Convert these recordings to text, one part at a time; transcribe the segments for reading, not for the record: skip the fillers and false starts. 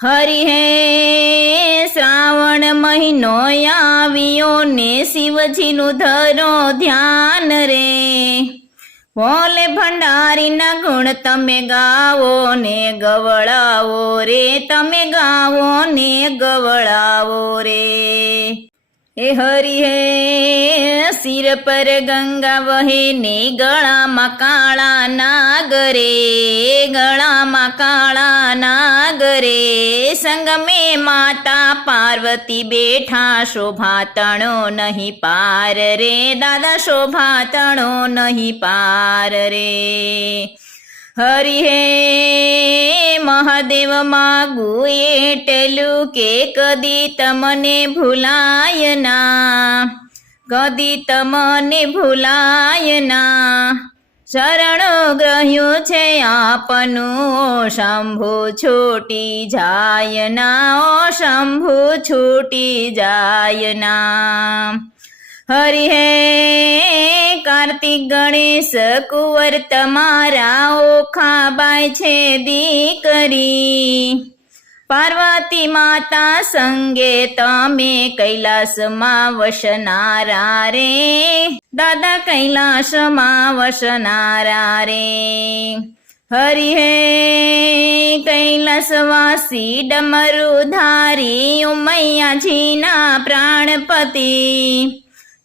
હરિ હે શ્રાવણ મહિનો આવ્યો ને શિવજીનું ધરો ધ્યાન રે, ભોલે ભંડારીના ગુણ તમે ગાવો ને ગવડાવો રે, તમે ગાવો ને ગવડાવો રે. હે હરિ હે સિર પર ગંગા વહે ને ગળામાં કાળા નાગ રે, ગળામાં કાળા નાગ રે, સંગમે માતા પાર્વતી બેઠા, શોભા તણો નહીં પાર રે, દાદા શોભા તણો નહીં પાર રે. હરિ હે મહાદેવ માગું એટલું કે કદી તમને ભૂલાય ના, કદી તમને ભૂલાય ના, શરણો ગ્રહ્યું છે આપનું ઓ શંભુ છૂટી જાય ના, ઓ શંભુ છૂટી જાય ના. હરિ હે કાર્તિક ગણેશ કુંવર તમારા ઓખા બાય છે દીકરી, પાર્વતી માતા સંગે તમે કૈલાસમાં વસનારા રે, દાદા કૈલાસમાં વસનારા રે. હરિ હે કૈલાસવાસી ડમરુધારી ઉમૈયાજીના પ્રાણપતિ,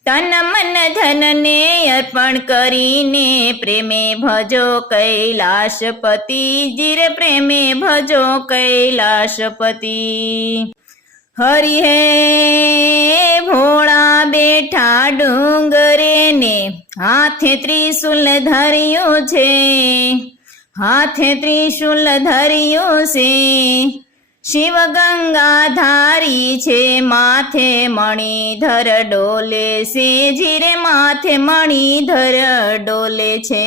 તન મન ધનને અર્પણ કરીને પ્રેમે ભજો કૈલાસપતિ, જીરે પ્રેમે ભજો કૈલાસપતિ. હરિ હે ભોળા બેઠા ડુંગરે ને હાથે ત્રિશુલ ધર્યું છે, હાથે ત્રિશુલ ધર્યું છે, શિવ ગંગાધારી છે, માથે મણિધર ડોલે છે, જીરે માથે મણિધર ડોલે છે.